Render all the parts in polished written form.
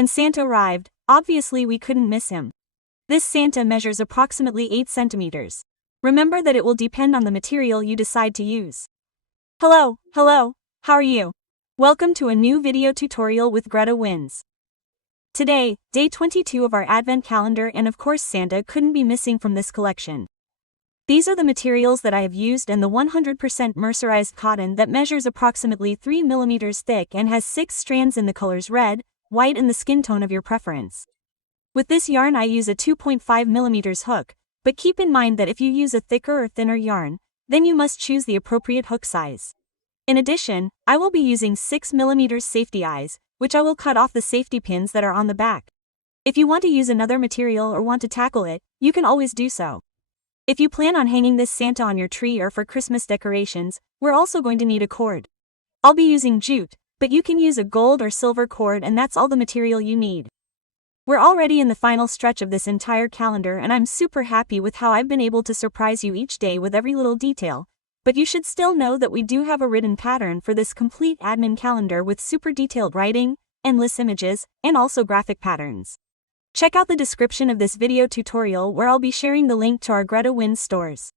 And Santa arrived. Obviously we couldn't miss him. This Santa measures approximately 8 centimeters. Remember that it will depend on the material you decide to use. Hello, how are you? Welcome to a new video tutorial with GretaWings. Today, day 22 of our Advent calendar, and of course Santa couldn't be missing from this collection. These are the materials that I have used, and the 100% mercerized cotton that measures approximately 3 millimeters thick and has 6 strands in the colors red, white and the skin tone of your preference. With this yarn I use a 2.5 millimeters hook, but keep in mind that if you use a thicker or thinner yarn, then you must choose the appropriate hook size. In addition, I will be using 6 millimeters safety eyes, which I will cut off the safety pins that are on the back. If you want to use another material or want to tackle it, you can always do so. If you plan on hanging this Santa on your tree or for Christmas decorations, we're also going to need a cord. I'll be using jute, but you can use a gold or silver cord, and that's all the material you need. We're already in the final stretch of this entire calendar, and I'm super happy with how I've been able to surprise you each day with every little detail, but you should still know that we do have a written pattern for this complete admin calendar with super detailed writing, endless images, and also graphic patterns. Check out the description of this video tutorial where I'll be sharing the link to our GretaWings stores.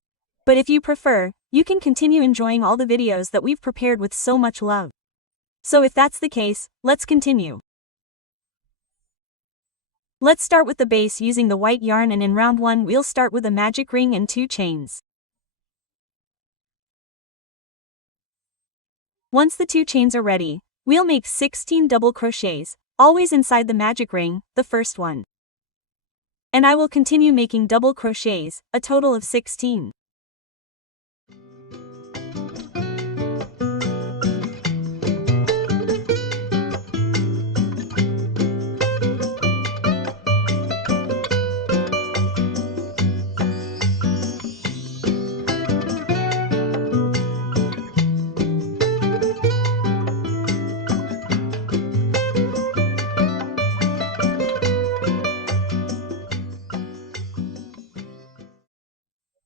But if you prefer, you can continue enjoying all the videos that we've prepared with so much love. So if that's the case, let's continue. Let's start with the base using the white yarn, and in round 1 we'll start with a magic ring and 2 chains. Once the 2 chains are ready, we'll make 16 double crochets, always inside the magic ring, the first one. And I will continue making double crochets, a total of 16.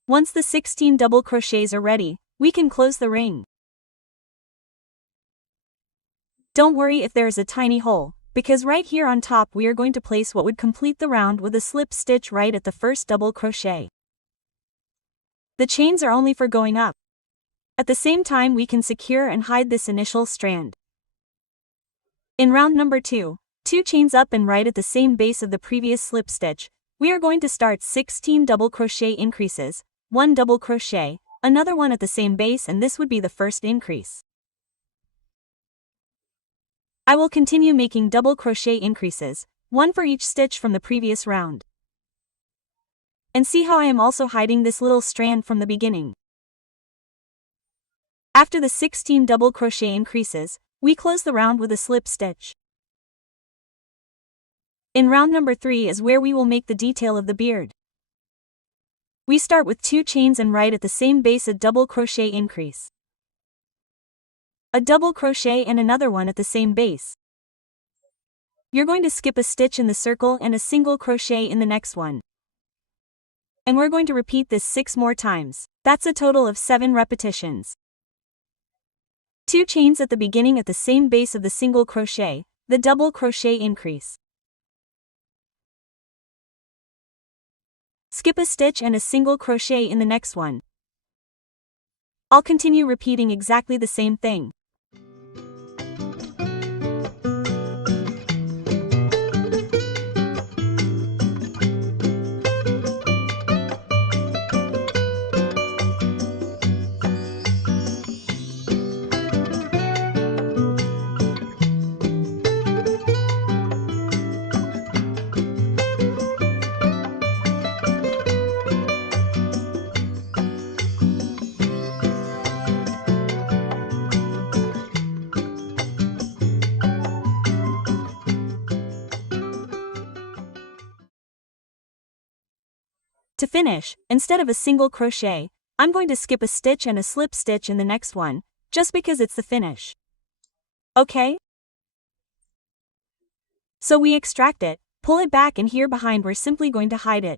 Once the 16 double crochets are ready, we can close the ring. Don't worry if there is a tiny hole, because right here on top we are going to place what would complete the round with a slip stitch right at the first double crochet. The chains are only for going up. At the same time we can secure and hide this initial strand. In round number 2, 2 chains up and right at the same base of the previous slip stitch, we are going to start 16 double crochet increases, 1 double crochet, another one at the same base, and this would be the first increase. I will continue making double crochet increases, 1 for each stitch from the previous round. And see how I am also hiding this little strand from the beginning. After the 16 double crochet increases, we close the round with a slip stitch. In round number 3 is where we will make the detail of the beard. We start with 2 chains and right at the same base a double crochet increase, a double crochet and another one at the same base. You're going to skip a stitch in the circle and a single crochet in the next one. And we're going to repeat this 6 more times. That's a total of 7 repetitions. 2 chains at the beginning at the same base of the single crochet, the double crochet increase. Skip a stitch and a single crochet in the next one. I'll continue repeating exactly the same thing. To finish, instead of a single crochet, I'm going to skip a stitch and a slip stitch in the next one, just because it's the finish. Okay? So we extract it, pull it back, and here behind we're simply going to hide it.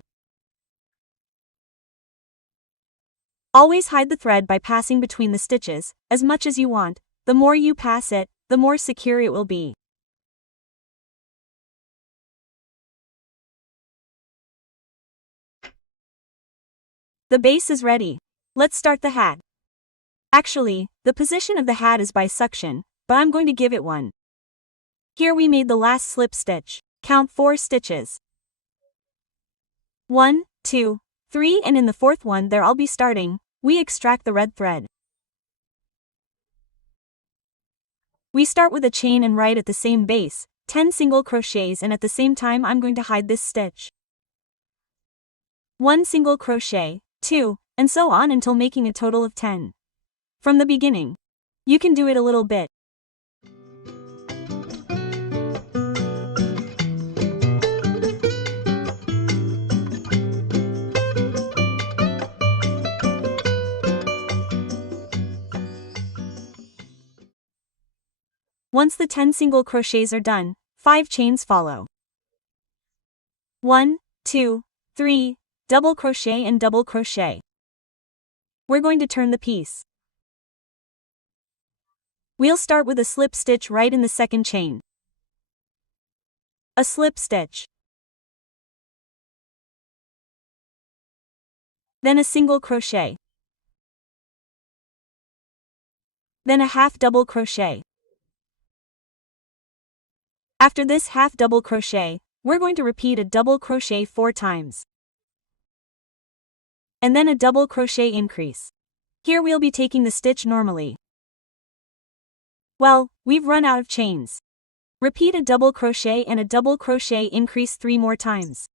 Always hide the thread by passing between the stitches, as much as you want. The more you pass it, the more secure it will be. The base is ready. Let's start the hat. Actually, the position of the hat is by suction, but I'm going to give it one. Here we made the last slip stitch. Count 4 stitches. 1, 2, 3, and in the fourth one there I'll be starting, we extract the red thread. We start with a chain and right at the same base, 10 single crochets, and at the same time I'm going to hide this stitch. 1 single crochet, 2, and so on until making a total of 10. From the beginning. You can do it a little bit. Once the 10 single crochets are done, 5 chains follow. 1, 2, 3, double crochet and double crochet. We're going to turn the piece. We'll start with a slip stitch right in the second chain. A slip stitch. Then a single crochet. Then a half double crochet. After this half double crochet, we're going to repeat a double crochet 4 times. And then a double crochet increase. Here we'll be taking the stitch normally. Well, we've run out of chains. Repeat a double crochet and a double crochet increase 3 more times.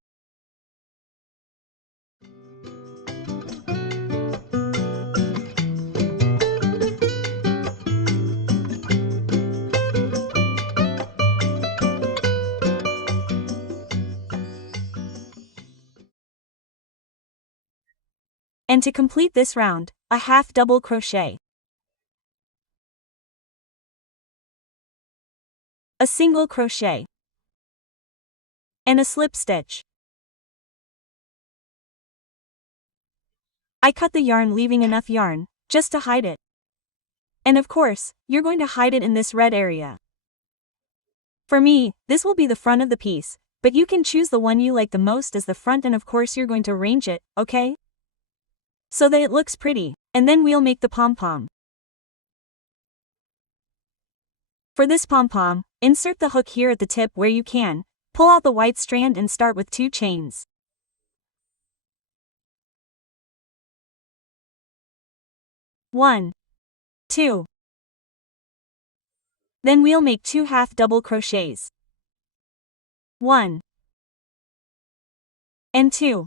And to complete this round, a half double crochet. A single crochet. And a slip stitch. I cut the yarn leaving enough yarn, just to hide it. And of course, you're going to hide it in this red area. For me, this will be the front of the piece, but you can choose the one you like the most as the front, and of course you're going to arrange it, okay? So that it looks pretty, and then we'll make the pom-pom. For this pom-pom, insert the hook here at the tip where you can, pull out the white strand and start with 2 chains. 1, 2. Then we'll make 2 half double crochets. 1 and 2.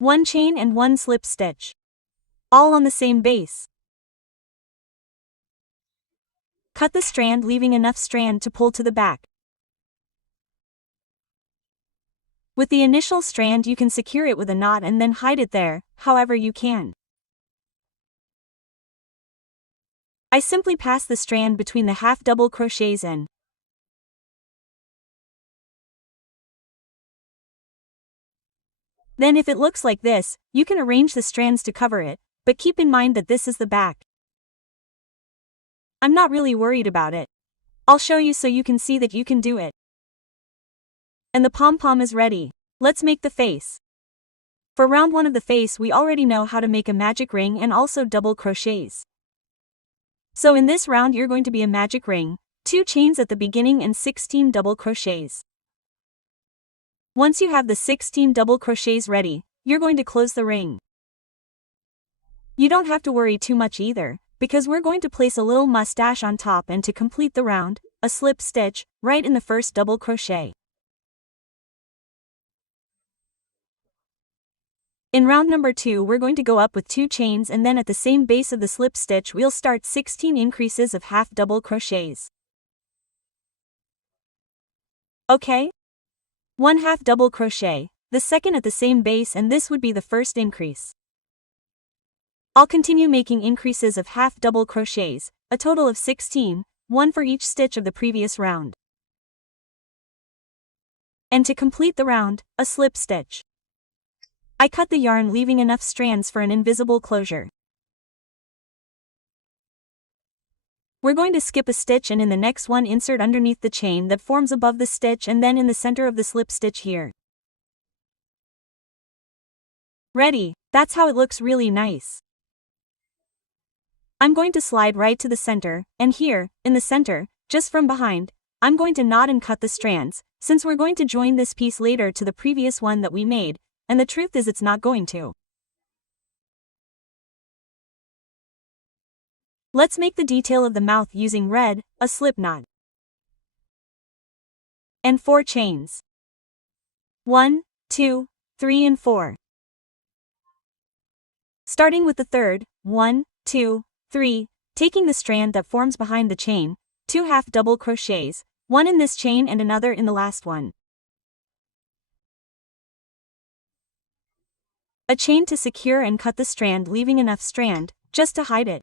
1 chain and 1 slip stitch. All on the same base. Cut the strand leaving enough strand to pull to the back. With the initial strand you can secure it with a knot and then hide it there, however you can. I simply pass the strand between the half double crochets in. Then if it looks like this, you can arrange the strands to cover it, but keep in mind that this is the back. I'm not really worried about it. I'll show you so you can see that you can do it. And the pom-pom is ready. Let's make the face. For round 1 of the face we already know how to make a magic ring and also double crochets. So in this round you're going to be a magic ring, 2 chains at the beginning and 16 double crochets. Once you have the 16 double crochets ready, you're going to close the ring. You don't have to worry too much either, because we're going to place a little mustache on top, and to complete the round, a slip stitch, right in the first double crochet. In round number 2 we're going to go up with 2 chains, and then at the same base of the slip stitch we'll start 16 increases of half double crochets. Okay? 1 half double crochet, the second at the same base, and this would be the first increase. I'll continue making increases of half double crochets, a total of 16, 1 for each stitch of the previous round. And to complete the round, a slip stitch. I cut the yarn leaving enough strands for an invisible closure. We're going to skip a stitch, and in the next one insert underneath the chain that forms above the stitch and then in the center of the slip stitch here. Ready, that's how it looks really nice. I'm going to slide right to the center, and here, in the center, just from behind, I'm going to knot and cut the strands, since we're going to join this piece later to the previous one that we made, and the truth is it's not going to. Let's make the detail of the mouth using red, a slip knot, and 4 chains. 1, 2, 3 and 4. Starting with the third, 1, 2, 3, taking the strand that forms behind the chain, 2 half double crochets, one in this chain and another in the last one. A chain to secure and cut the strand, leaving enough strand, just to hide it.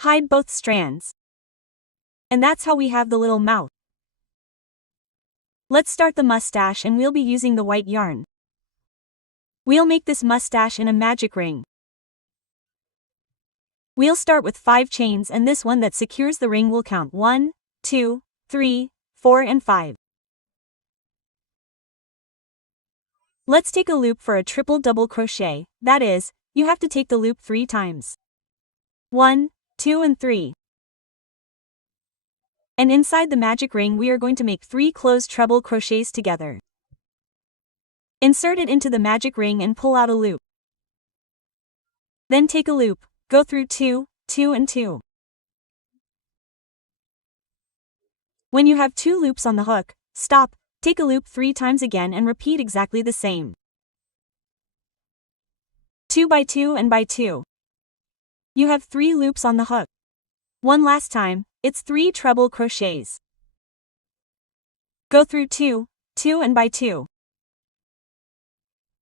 Hide both strands. And that's how we have the little mouth. Let's start the mustache, and we'll be using the white yarn. We'll make this mustache in a magic ring. We'll start with 5 chains, and this one that secures the ring will count 1, 2, 3, 4 and 5. Let's take a loop for a triple double crochet, that is, you have to take the loop 3 times. 1, 2 and 3. And inside the magic ring we are going to make 3 closed treble crochets together. Insert it into the magic ring and pull out a loop. Then take a loop, go through 2, 2 and 2. When you have 2 loops on the hook, stop, take a loop 3 times again and repeat exactly the same. 2 by 2 and by 2. You have 3 loops on the hook. One last time, it's 3 treble crochets. Go through 2, 2 and by 2.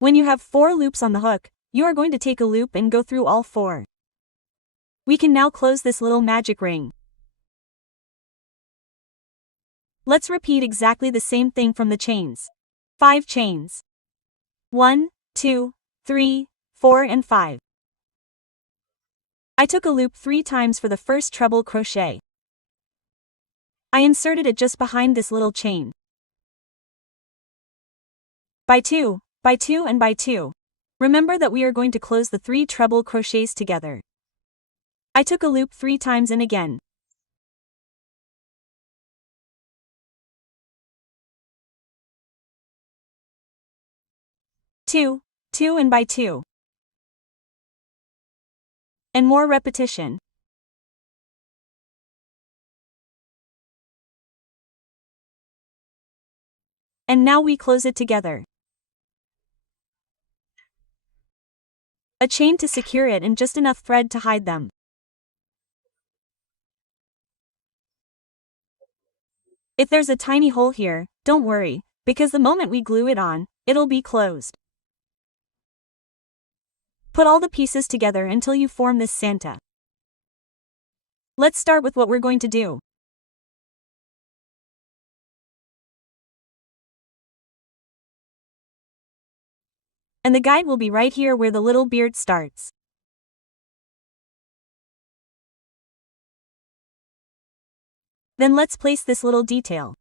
When you have 4 loops on the hook, you are going to take a loop and go through all 4. We can now close this little magic ring. Let's repeat exactly the same thing from the chains. 5 chains. 1, 2, 3, 4 and 5. I took a loop 3 times for the first treble crochet. I inserted it just behind this little chain. By 2 and by 2. Remember that we are going to close the 3 treble crochets together. I took a loop 3 times and again. 2, 2 and by 2. And more repetition. And now we close it together. A chain to secure it and just enough thread to hide them. If there's a tiny hole here, don't worry, because the moment we glue it on, it'll be closed. Put all the pieces together until you form this Santa. Let's start with what we're going to do. And the guide will be right here where the little beard starts. Then let's place this little detail.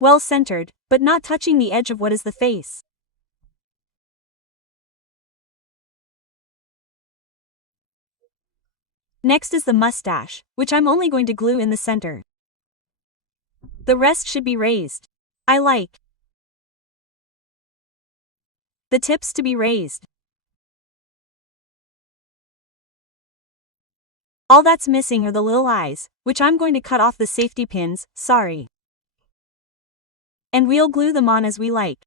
Well centered, but not touching the edge of what is the face. Next is the mustache, which I'm only going to glue in the center. The rest should be raised. I like the tips to be raised. All that's missing are the little eyes, which I'm going to cut off the safety pins, sorry. And we'll glue them on as we like.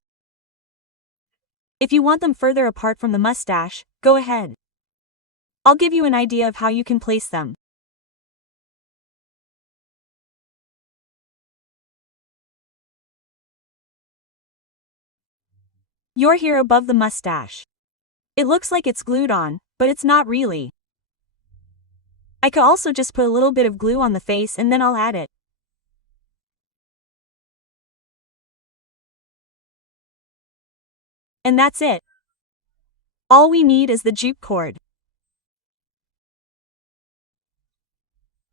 If you want them further apart from the mustache, go ahead. I'll give you an idea of how you can place them. You're here above the mustache. It looks like it's glued on, but it's not really. I could also just put a little bit of glue on the face and then I'll add it. And that's it. All we need is the jute cord.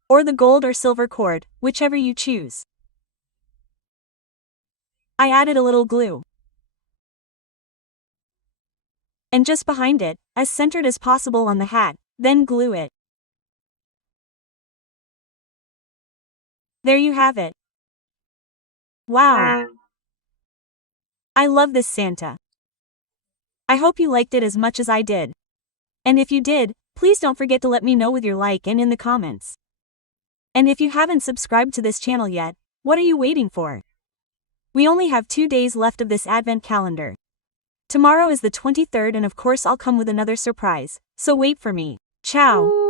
Or the gold or silver cord, whichever you choose. I added a little glue. And just behind it, as centered as possible on the hat, then glue it. There you have it. Wow! I love this Santa. I hope you liked it as much as I did. And if you did, please don't forget to let me know with your like and in the comments. And if you haven't subscribed to this channel yet, what are you waiting for? We only have 2 days left of this Advent calendar. Tomorrow is the 23rd and of course I'll come with another surprise, so wait for me. Ciao!